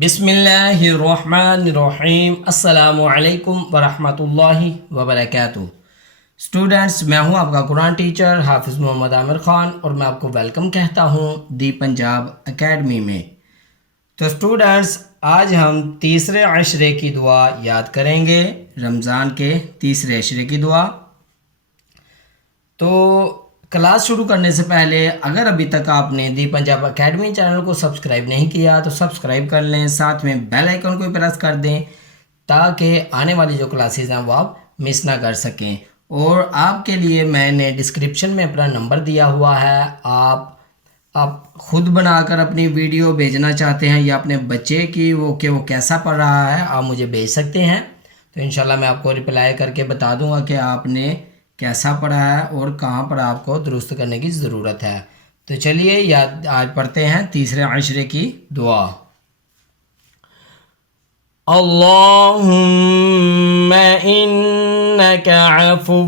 بسم اللہ الرحمن الرحیم۔ السلام علیکم ورحمۃ اللہ وبرکاتہ۔ اسٹوڈنٹس، میں ہوں آپ کا قرآن ٹیچر حافظ محمد عامر خان، اور میں آپ کو ویلکم کہتا ہوں دی پنجاب اکیڈمی میں۔ تو اسٹوڈنٹس، آج ہم تیسرے عشرے کی دعا یاد کریں گے، رمضان کے تیسرے عشرے کی دعا۔ تو کلاس شروع کرنے سے پہلے اگر ابھی تک آپ نے دی پنجاب اکیڈمی چینل کو سبسکرائب نہیں کیا تو سبسکرائب کر لیں، ساتھ میں بیل آئیکن کو پریس کر دیں تاکہ آنے والی جو کلاسز ہیں وہ آپ مس نہ کر سکیں۔ اور آپ کے لیے میں نے ڈسکرپشن میں اپنا نمبر دیا ہوا ہے، آپ خود بنا کر اپنی ویڈیو بھیجنا چاہتے ہیں یا اپنے بچے کی وہ کیسا پڑھ رہا ہے، آپ مجھے بھیج سکتے ہیں۔ تو انشاءاللہ میں آپ کو رپلائی کر کے بتا دوں گا کہ آپ نے کیسا پڑھا ہے اور کہاں پر آپ کو درست کرنے کی ضرورت ہے۔ تو چلیے آج پڑھتے ہیں تیسرے عشرے کی دعا۔ اللہم انک عفو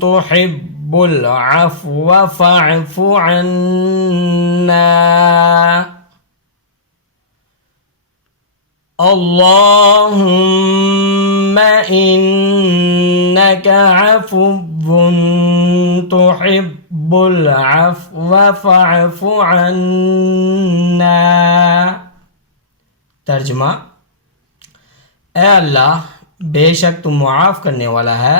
تحب العفو فاعف عنا۔ اللہم انک عفو تحب العفو فاعف عنا۔ ترجمہ: اے اللہ، بے شک تو معاف کرنے والا ہے،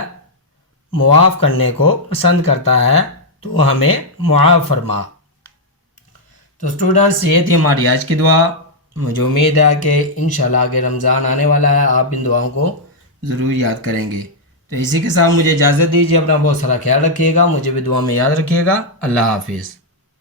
معاف کرنے کو پسند کرتا ہے، تو ہمیں معاف فرما۔ تو اسٹوڈنٹس، یہ تھی ہماری آج کی دعا۔ مجھے امید ہے کہ انشاءاللہ آگے رمضان آنے والا ہے، آپ ان دعاؤں کو ضرور یاد کریں گے۔ تو اسی کے ساتھ مجھے اجازت دیجیے، اپنا بہت سارا خیال رکھیے گا، مجھے بھی دعا میں یاد رکھیے گا۔ اللہ حافظ۔